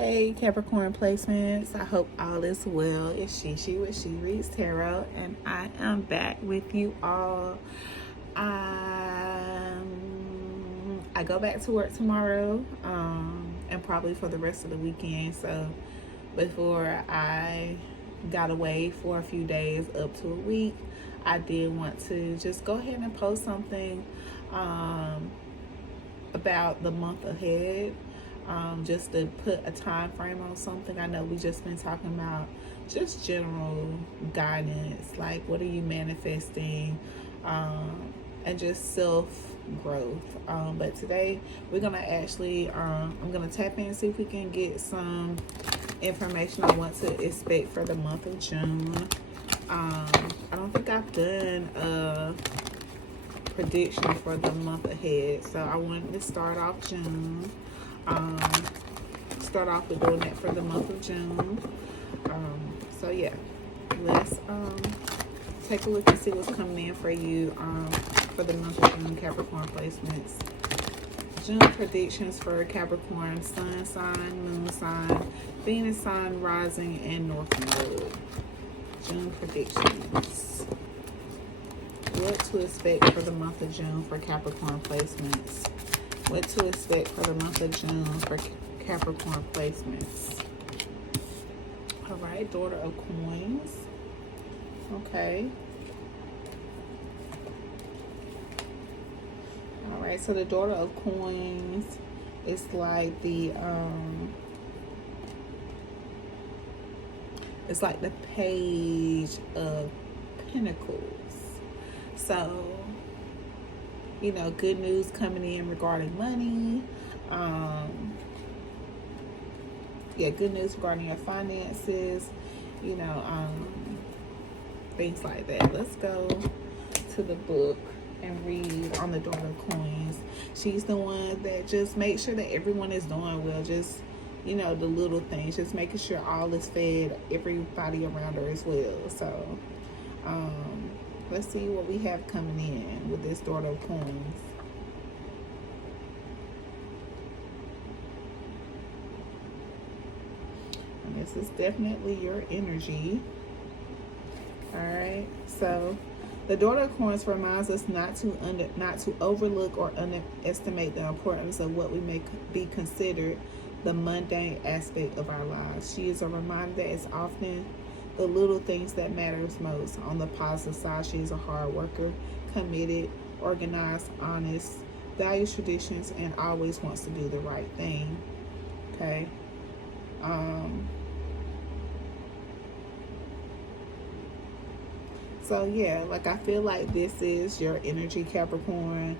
Hey Capricorn placements, I hope all is well. It's She with She Reads Tarot, and I am back with you all. I go back to work tomorrow, and probably for the rest of the weekend. So before I got away for a few days, up to a week, I did want to just go ahead and post something about the month ahead. Just to put a time frame on something. I know we just been talking about just general guidance, like what are you manifesting, and just self-growth. But today we're gonna actually, I'm gonna tap in and see if we can get some information on what to expect for the month of June. I don't think I've done a prediction for the month ahead, so I wanted to start off June. Start off with doing that for the month of June. So yeah, let's take a look and see what's coming in for you for the month of June, Capricorn placements. June predictions for Capricorn: Sun sign, Moon sign, Venus sign, rising, and North Node. June predictions. What to expect for the month of June for Capricorn placements. What to expect for the month of June for Capricorn placements. All right, Daughter of Coins. Okay. All right, so the Daughter of Coins is like the it's like the Page of Pentacles. So, you know, good news coming in regarding money. Good news regarding your finances. You know, things like that. Let's go to the book and read on the Daughter of Coins. She's the one that just makes sure that everyone is doing well. Just, you know, the little things. Just making sure all is fed, everybody around her as well. So, let's see what we have coming in with this Daughter of Coins. And this is definitely your energy. Alright, so the Daughter of Coins reminds us not to overlook or underestimate the importance of what we may be considered the mundane aspect of our lives. She is a reminder that it's often the little things that matters most. On the positive side, she is a hard worker, committed, organized, honest, values traditions, and always wants to do the right thing. Okay. So yeah, like I feel like this is your energy, Capricorn.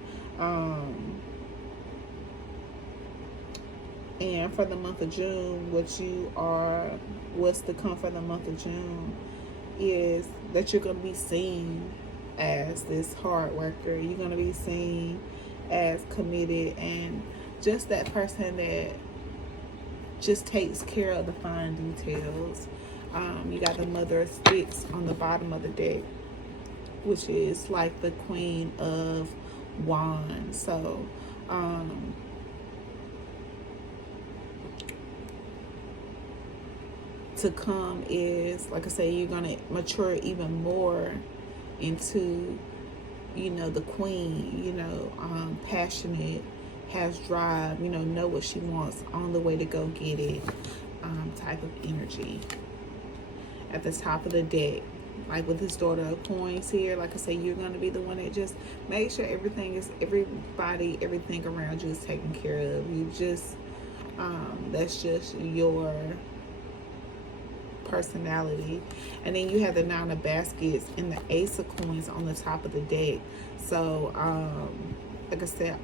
And for the month of June, what's to come for the month of June is that you're going to be seen as this hard worker. You're going to be seen as committed and just that person that just takes care of the fine details. You got the Mother of Sticks on the bottom of the deck, which is like the Queen of Wands. So, to come is, like I say, you're going to mature even more into, you know, the Queen, you know, passionate, has drive, you know what she wants, on the way to go get it, type of energy. At the top of the deck, like with this Daughter of Coins here, like I say, you're going to be the one that just makes sure everything around you is taken care of. You just, that's just your personality. And then you have the Nine of Baskets and the Ace of Coins on the top of the deck. So, like I said,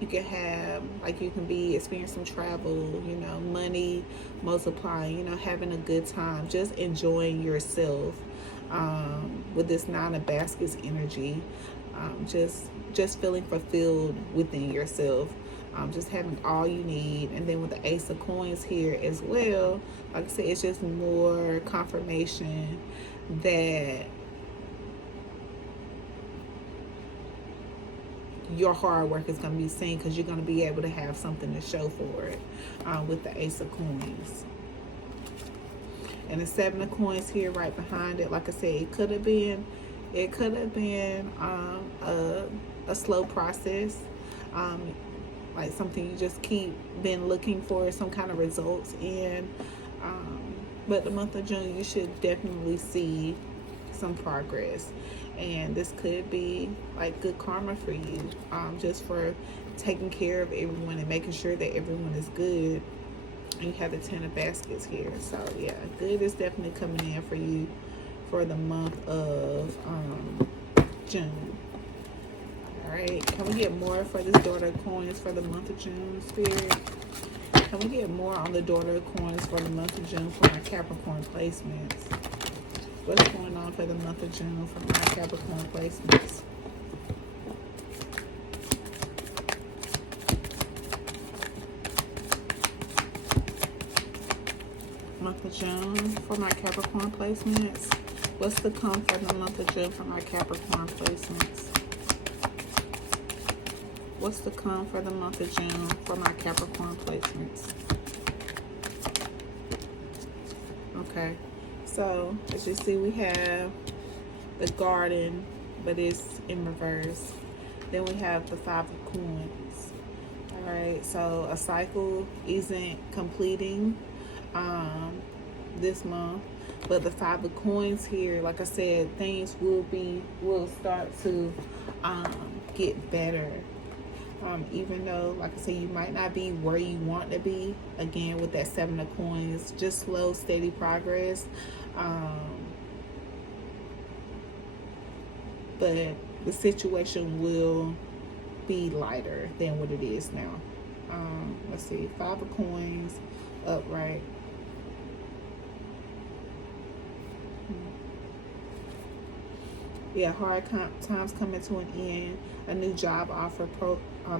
you can have, like, you can be experiencing travel, you know, money multiplying, you know, having a good time, just enjoying yourself, with this Nine of Baskets energy, just feeling fulfilled within yourself, just having all you need. And then with the Ace of Coins here as well, like I said, it's just more confirmation that your hard work is going to be seen, because you're going to be able to have something to show for it with the Ace of Coins. And the Seven of Coins here right behind it. Like I said, it could have been a slow process, like something you just keep been looking for some kind of results in. But the month of June, you should definitely see some progress, and this could be like good karma for you, just for taking care of everyone and making sure that everyone is good. And you have the Ten of Baskets here, so yeah, good is definitely coming in for you for the month of June. All right, can we get more for this Daughter of Coins for the month of June, Spirit? Can we get more on the Daughter of Coins for the month of June for my Capricorn placements? What's going on for the month of June for my Capricorn placements? Month of June for my Capricorn placements. What's to come for the month of June for my Capricorn placements? What's to come for the month of June for my Capricorn placements? Okay, so as you see, we have the Garden, but it's in reverse. Then we have the Five of Coins. All right, so a cycle isn't completing this month, but the Five of Coins here, like I said, things will start to get better. Even though, like I said, you might not be where you want to be. Again, with that Seven of Coins, just slow, steady progress. But the situation will be lighter than what it is now. Let's see, Five of Coins, upright. Yeah, hard times coming to an end. A new job offer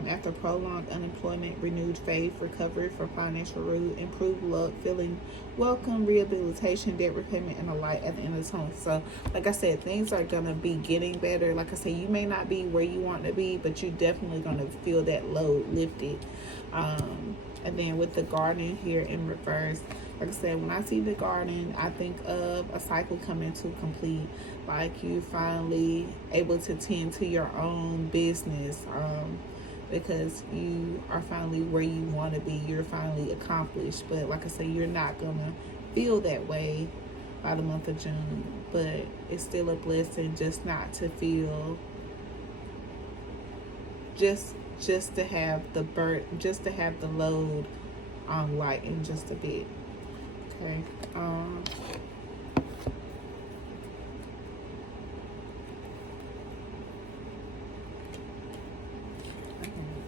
after prolonged unemployment, renewed faith, recovery from financial ruin, improved luck, feeling welcome, rehabilitation, debt repayment, and a light at the end of the tunnel. So, like I said, things are going to be getting better. Like I said, you may not be where you want to be, but you're definitely going to feel that load lifted. And then with the Garden here in reverse, like I said, when I see the Garden, I think of a cycle coming to complete, like you finally able to tend to your own business, because you are finally where you want to be. You're finally accomplished. But like I said, you're not going to feel that way by the month of June. But it's still a blessing just not to feel, just to have the load lighten just a bit. Okay.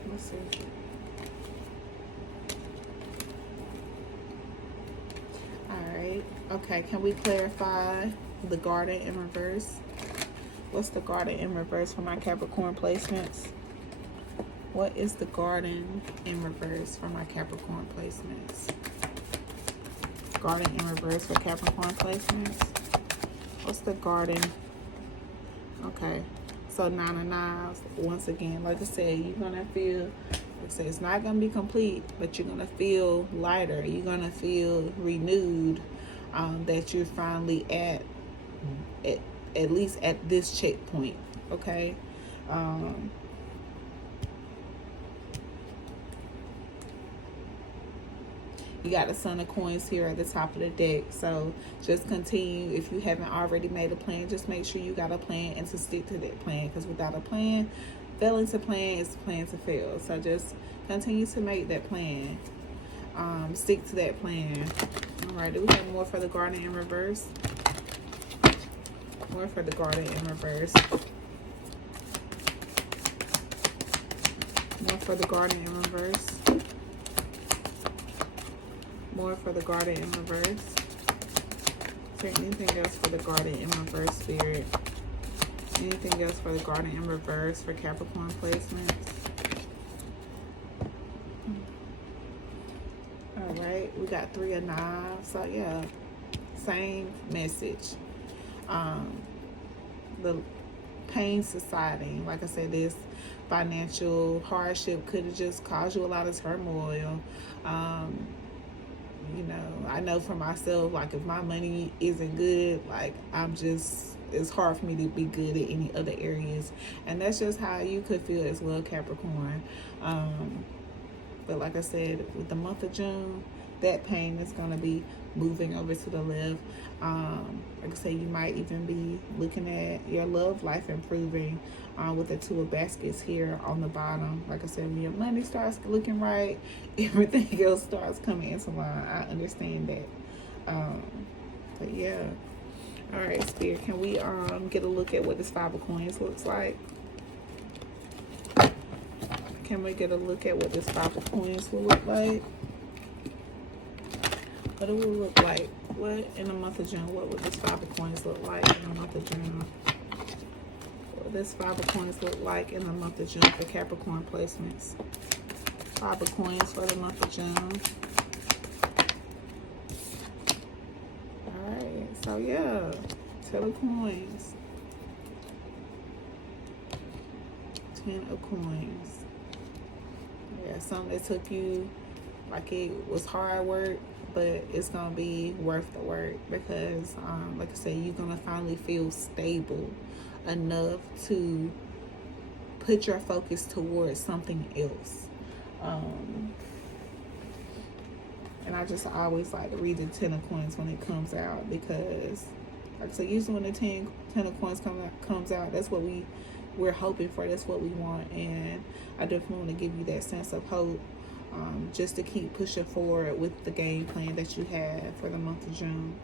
Let's see. All right. Okay. Can we clarify the Garden in reverse? What's the Garden in reverse for my Capricorn placements? What is the Garden in reverse for my Capricorn placements? Garden in reverse for Capricorn placements. What's the Garden? Okay, so Nine of Knives. Once again, like I said, you're gonna feel, like I said, it's not gonna be complete, but you're gonna feel lighter. You're gonna feel renewed. That you're finally at least at this checkpoint. Okay. You got the Son of Coins here at the top of the deck. So just continue. If you haven't already made a plan, just make sure you got a plan and to stick to that plan. Because without a plan, failing to plan is a plan to fail. So just continue to make that plan. Stick to that plan. All right. Do we have more for the Garden in reverse? More for the Garden in reverse. More for the Garden in reverse. More for the Garden in reverse. Is there anything else for the Garden in reverse, Spirit? Anything else for the Garden in reverse for Capricorn placements? All right, we got Three of Knives. So yeah, same message. The pain subsiding. Like I said, this financial hardship could have just caused you a lot of turmoil. You know, I know for myself, like if my money isn't good, like it's hard for me to be good at any other areas. And that's just how you could feel as well, Capricorn. But like I said, with the month of June, that pain is going to be moving over to the left. Like I say, you might even be looking at your love life improving with the Two of Baskets here on the bottom. Like I said, when your money starts looking right, everything else starts coming into line. I understand that. But yeah. All right, Spirit, can we get a look at what this Five of Coins looks like? Can we get a look at what this Five of Coins will look like? What it will look like? What in the month of June? What would this Five of Coins look like in the month of June? What would this Five of Coins look like in the month of June for Capricorn placements? Five of Coins for the month of June. Alright, so yeah. Ten of Coins. Ten of Coins. Yeah, something that took you, like it was hard work, but it's gonna be worth the work because like I said, you're gonna finally feel stable enough to put your focus towards something else. And I just always like to read the Ten of Coins when it comes out because, like I said, usually when the ten of Coins comes out, that's what we're hoping for. That's what we want, and I definitely want to give you that sense of hope. Just to keep pushing forward with the game plan that you have for the month of June.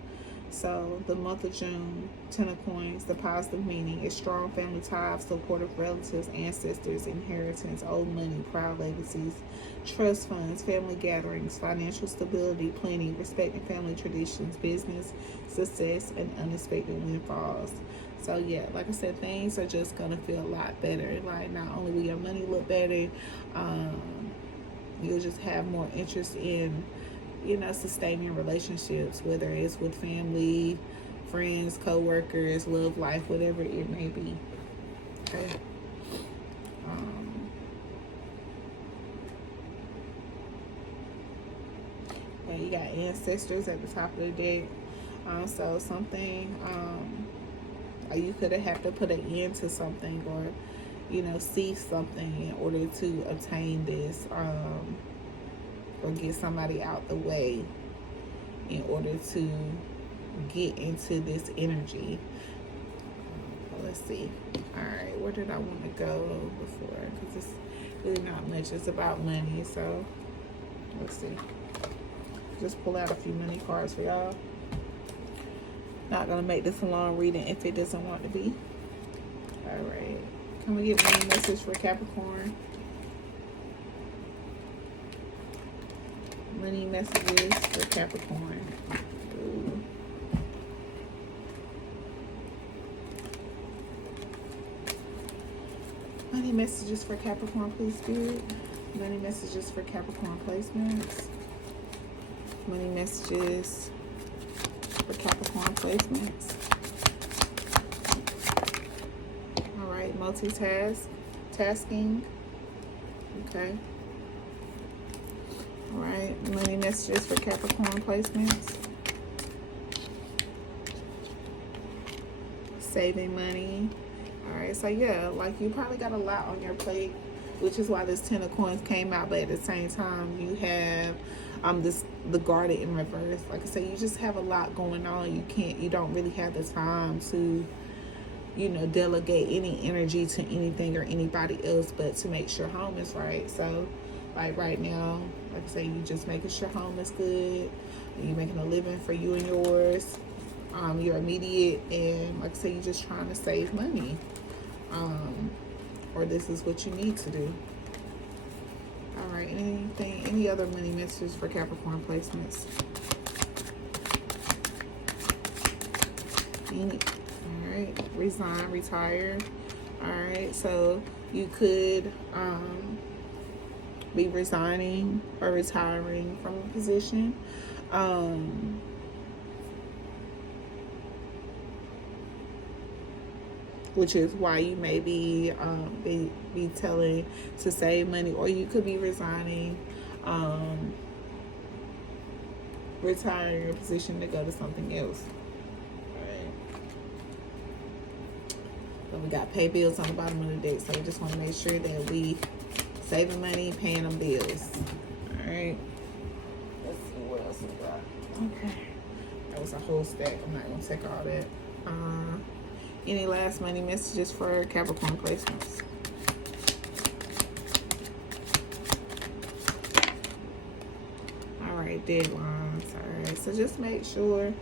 So the month of June, Ten of Coins, the positive meaning is strong family ties, supportive relatives, ancestors, inheritance, old money, proud legacies, trust funds, family gatherings, financial stability, plenty, respecting family traditions, business, success, and unexpected windfalls. So yeah, like I said, things are just gonna feel a lot better. Like not only will your money look better, you'll just have more interest in, you know, sustaining relationships, whether it's with family, friends, co-workers, love life, whatever it may be. Okay. Yeah, you got ancestors at the top of the deck. So something, you could have had to put an end to something or, you know, cease something in order to obtain this, or get somebody out the way in order to get into this energy. Let's see. All right, where did I want to go before? Because it's really not much. It's about money. So let's see. Just pull out a few money cards for y'all. Not gonna make this a long reading if it doesn't want to be. All right. Can we get one message for Capricorn? Money messages for Capricorn. Ooh. Money messages for Capricorn, please, Spirit. Money messages for Capricorn placements. Money messages for Capricorn placements. All right, tasking. Okay. All right, money messages for Capricorn placements. Saving money. All right, so yeah, like you probably got a lot on your plate, which is why this Ten of Coins came out. But at the same time, you have the Guarded in reverse. Like I said, you just have a lot going on. You don't really have the time to, you know, delegate any energy to anything or anybody else, but to make sure home is right. So like right now, like I say, you just making sure home is good. You're making a living for you and yours. You're immediate, and like I say, you're just trying to save money. Or this is what you need to do. All right, any other money messages for Capricorn placements? All right, resign, retire. All right, so you could be resigning or retiring from a position. which is why you may be telling to save money, or you could be resigning, retiring your position to go to something else. So we got pay bills on the bottom of the deck. So we just want to make sure that we saving money, paying them bills. All right. Let's see what else we got. Okay. That was a whole stack. I'm not going to take all that. Any last money messages for Capricorn placements? All right. Deadlines. All right. So just make sure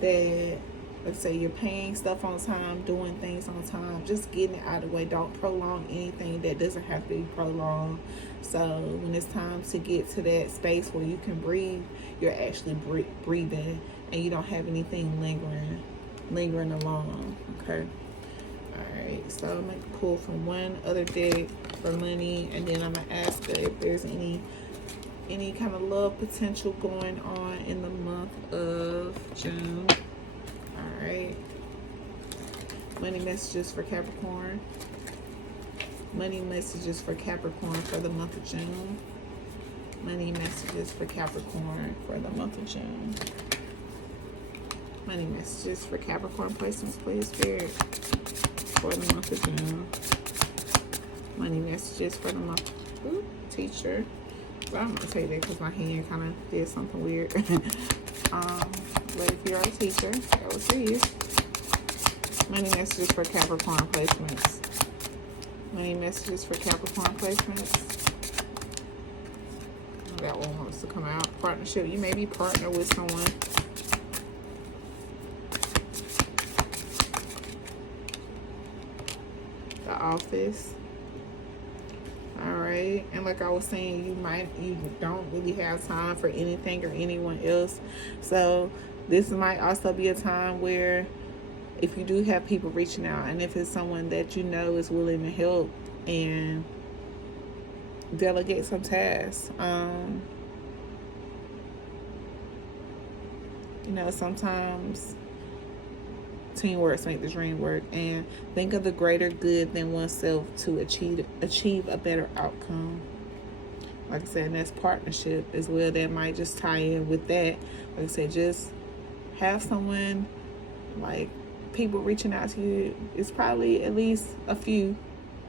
that, let's say, you're paying stuff on time, doing things on time, just getting it out of the way. Don't prolong anything that doesn't have to be prolonged. So when it's time to get to that space where you can breathe, you're actually breathing, and you don't have anything lingering along. Okay. All right. So I'm going to pull from one other deck for money, and then I'm going to ask her if there's any kind of love potential going on in the month of June. All right. Money messages for Capricorn. Money messages for Capricorn for the month of June. Money messages for Capricorn for the month of June. Money messages for Capricorn placements, please, Spirit, for the month of June. Money messages for the month. Ooh, teacher. Well, I'm going to take that because my hand kind of did something weird. But if you're a teacher, that was for you. Money messages for Capricorn placements. Money messages for Capricorn placements. That one wants to come out. Partnership. You may be partnered with someone. The office. All right. And like I was saying, you don't really have time for anything or anyone else. So this might also be a time where, if you do have people reaching out, and if it's someone that you know is willing to help, and delegate some tasks. You know, sometimes teamwork makes the dream work, and think of the greater good than oneself to achieve a better outcome. Like I said, and that's partnership as well. That might just tie in with that. Like I said, just have someone, like, people reaching out to you. It's probably at least a few,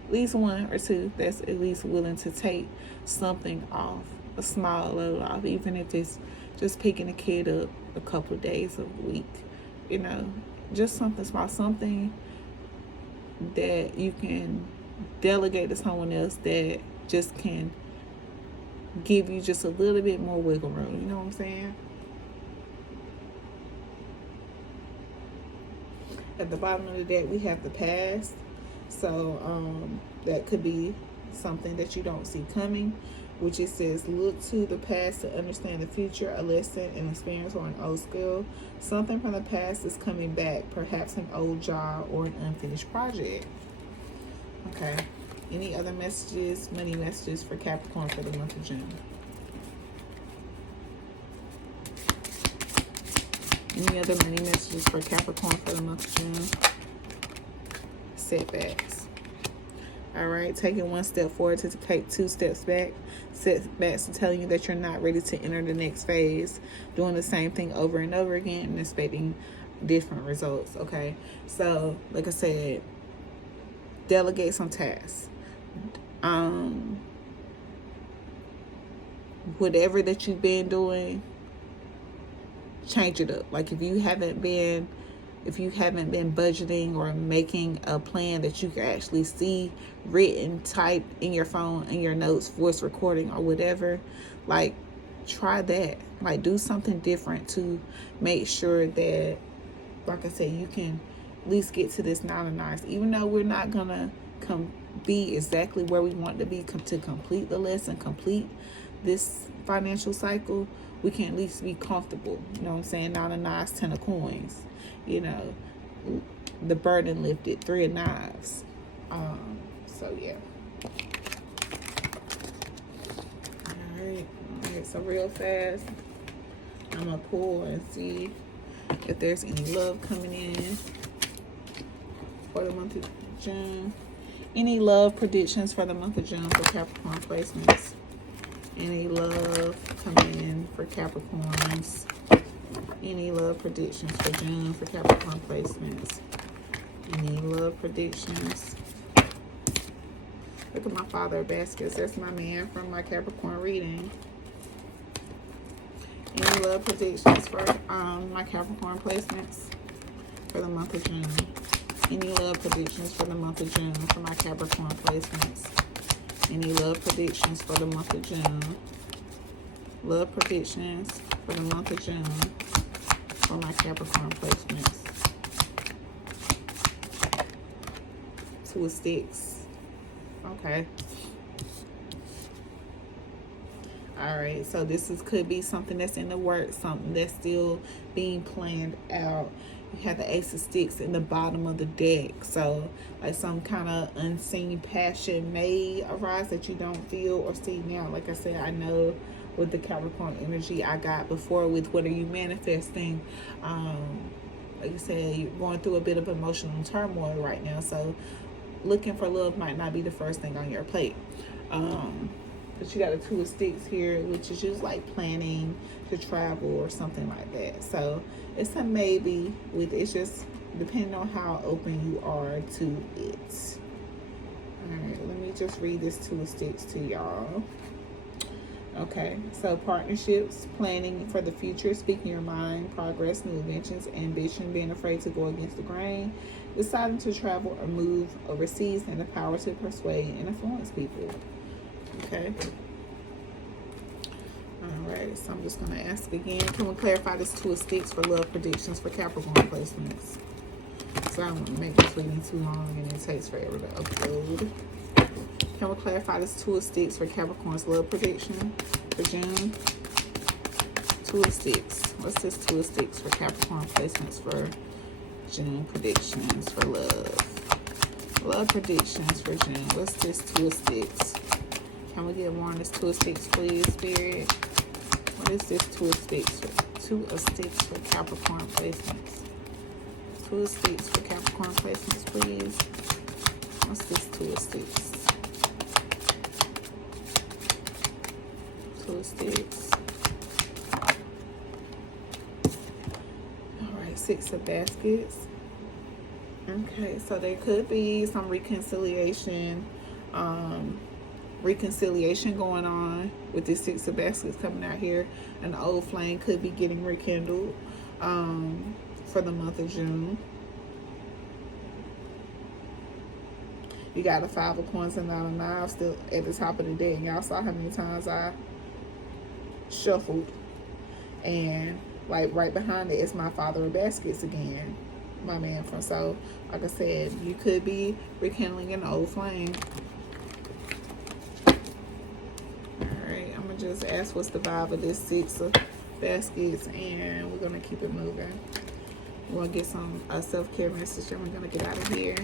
at least one or two that's at least willing to take something off, a small load off, even if it's just picking a kid up a couple of days of the week. You know, just something small, something that you can delegate to someone else that just can give you just a little bit more wiggle room. You know what I'm saying? At the bottom of the deck, we have the past. So that could be something that you don't see coming, which it says, look to the past to understand the future, a lesson, an experience, or an old skill. Something from the past is coming back, perhaps an old job or an unfinished project. Okay. Any other messages, money messages for Capricorn for the month of June? Any other money messages for Capricorn for the month of June? Setbacks. All right, taking one step forward to take 2 steps back. Setbacks are telling you that you're not ready to enter the next phase. Doing the same thing over and over again and expecting different results. Okay, so like I said, delegate some tasks. Whatever that you've been doing, change it up. Like if you haven't been budgeting or making a plan that you can actually see written, typed in your phone, in your notes, voice recording, or whatever, like try that. Like do something different to make sure that, like I said, you can at least get to this 9 of 9s. Even though we're not gonna be exactly where we want to be to complete the lesson, complete this financial cycle, we can at least be comfortable. You know what I'm saying? 9 of 9s, 10 of coins. You know, the burden lifted, 3 of knives. So yeah. All right, so real fast, I'm gonna pull and see if there's any love coming in for the month of June. Any love predictions for the month of June for Capricorn placements? Any love coming in for Capricorns? Any love predictions for June for Capricorn placements? Any love predictions? Look at my Father of Baskets. That's my man from my Capricorn reading. Any love predictions for my Capricorn placements for the month of June? Any love predictions for the month of June for my Capricorn placements? Any love predictions for the month of June? Love predictions for the month of June for my Capricorn placements. Two of Sticks. Okay. All right. So this could be something that's in the works, something that's still being planned out. You have the Ace of Sticks in the bottom of the deck. So like some kind of unseen passion may arise that you don't feel or see now. Like I said, I know with the Capricorn energy I got before with what are you manifesting. Like I said, you're going through a bit of emotional turmoil right now. So looking for love might not be the first thing on your plate. But you got a Two of Sticks here, which is just like planning to travel or something like that. So it's a maybe with it's just depending on how open you are to it. All right, let me just read this Two of Sticks to y'all. Okay, so partnerships, planning for the future, speaking your mind, progress, new inventions, ambition, being afraid to go against the grain, deciding to travel or move overseas, and the power to persuade and influence people. Okay. All right, so I'm just going to ask again. Can we clarify this Two of Sticks for love predictions for Capricorn placements? So I don't want to make this reading too long and it takes forever to upload. Can we clarify this Two of Sticks for Capricorn's love prediction for June? Two of Sticks. What's this Two of Sticks for Capricorn placements for June predictions for love? Love predictions for June. What's this Two of Sticks? Can we get more on this Two of Sticks, please, Spirit? What is this Two of Sticks? Two of Sticks for Capricorn placements. Two of Sticks for Capricorn placements, please. What's this Two of Sticks? Two of Sticks. All right, Six of Baskets. Okay, so there could be some reconciliation going on with this Six of Baskets coming out here. An old flame could be getting rekindled for the month of June. You got a Five of Coins and Nine of Knives still at the top of the deck. Y'all saw how many times I shuffled, and like right behind it is my Father of Baskets again, my man from. So like I said, you could be rekindling an old flame. Alright, I'm gonna just ask what's the vibe of this Six of Baskets, and we're gonna keep it moving. We're gonna get some self-care message and we're gonna get out of here.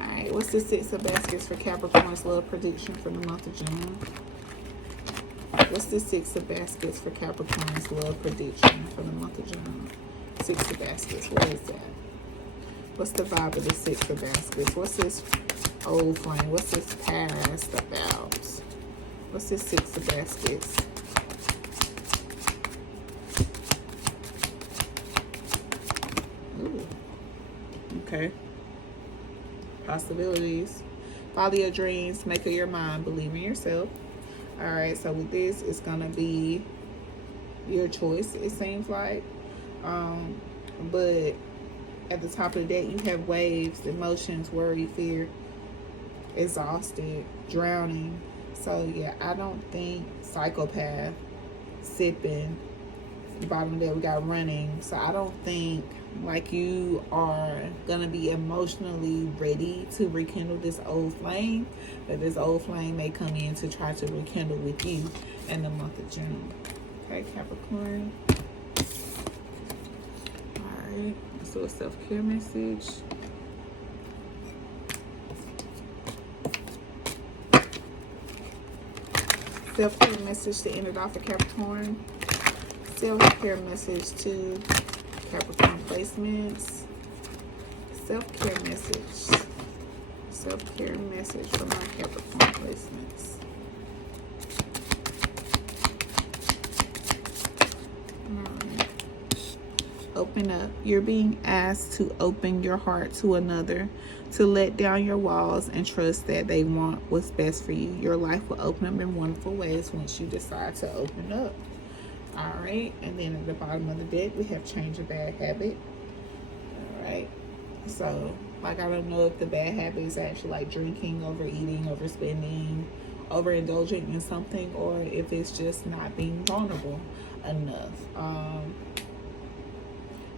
Alright, what's the Six of Baskets for Capricorn's love prediction for the month of June? What's the Six of Baskets for Capricorn's love prediction for the month of June? Six of Baskets, what is that? What's the vibe of the Six of Baskets? What's this old flame? What's this past about? What's this Six of Baskets? Ooh. Okay. Possibilities. Follow your dreams. Make up your mind. Believe in yourself. All right, so with this, it's going to be your choice, it seems like. But at the top of the deck, you have waves, emotions, worry, fear, exhausted, drowning. So, yeah, I don't think psychopath, sipping. The bottom of that, we got running. So, I don't think like you are going to be emotionally ready to rekindle this old flame. But this old flame may come in to try to rekindle with you in the month of June. Okay, Capricorn. Alright, let's do a self-care message. Self-care message to end it off for Capricorn. Self-care message to Capricorn placements. Self-care message self-care message for my Capricorn placements. Alright. Open up. You're being asked to open your heart to another, to let down your walls and trust that they want what's best for you. Your life will open up in wonderful ways once you decide to open up. Alright, and then at the bottom of the deck, we have change a bad habit. Alright, so like, I don't know if the bad habit is actually like drinking, overeating, overspending, overindulging in something, or if it's just not being vulnerable enough.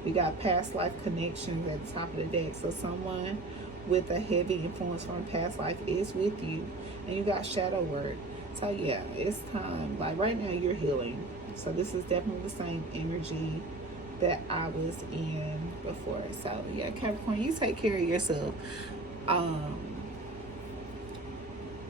We got past life connections at the top of the deck. So someone with a heavy influence from past life is with you. And you got shadow work. So yeah, it's time. Like right now you're healing. So this is definitely the same energy that I was in before. So yeah, Capricorn, you take care of yourself.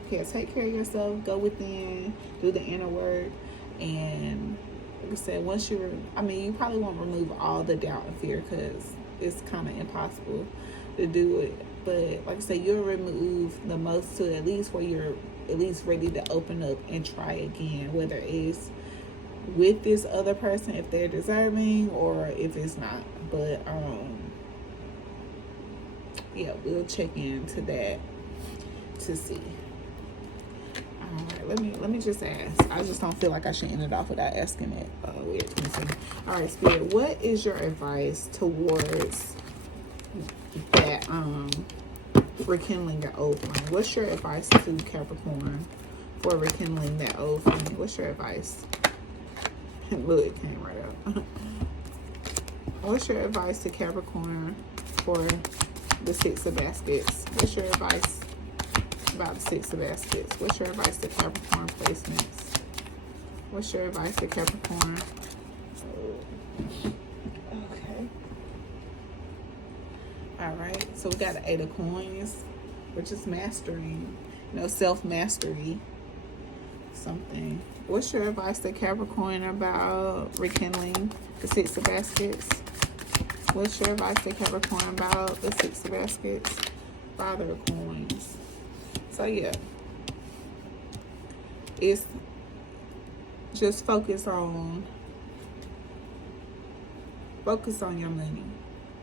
Yeah, take care of yourself. Go within, do the inner work, and like I said, once you probably won't remove all the doubt and fear because it's kind of impossible to do it. But like I said, you'll remove the most to at least where you're at least ready to open up and try again, whether it's with this other person if they're deserving or if it's not. But yeah, we'll check into that to see. Alright, let me just ask. I just don't feel like I should end it off without asking it. Weird. Alright, Spirit, what is your advice towards that rekindling the old flame? What's your advice to Capricorn for rekindling that old flame? What's your advice? Look, it came right out. What's your advice to Capricorn for the Six of Baskets? What's your advice about the Six of Baskets? What's your advice to Capricorn placements? What's your advice to Capricorn? Okay. All right. So we got the Eight of Coins, which is mastering, self-mastery. Something. What's your advice to Capricorn about rekindling the Six of Baskets? What's your advice to Capricorn about the Six of Baskets? Father of Coins. So yeah, it's just focus on your money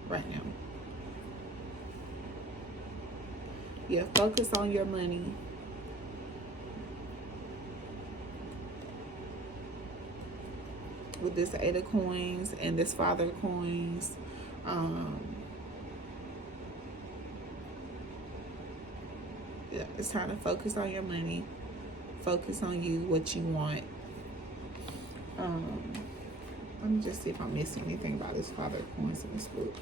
right now. Yeah, focus on your money. With this Eight of Coins and this Father of Coins, yeah, it's time to focus on your money, focus on you, what you want. Let me just see if I'm missing anything about this Father of Coins in this book.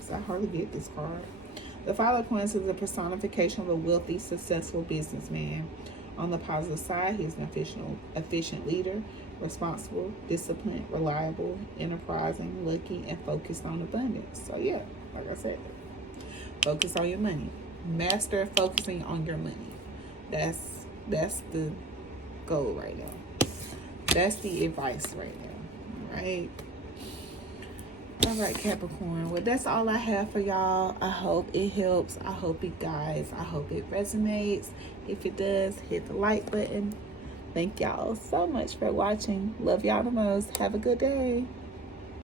So I hardly get this card. The Father of Coins is a personification of a wealthy, successful businessman. On the positive side, he is an efficient leader, responsible, disciplined, reliable, enterprising, lucky, and focused on abundance. So yeah, like I said, focus on your money. Master focusing on your money. That's the goal right now. That's the advice right now. All right. All right, Capricorn. Well, that's all I have for y'all. I hope it helps. I hope it guides. I hope it resonates. If it does, hit the like button. Thank y'all so much for watching. Love y'all the most. Have a good day.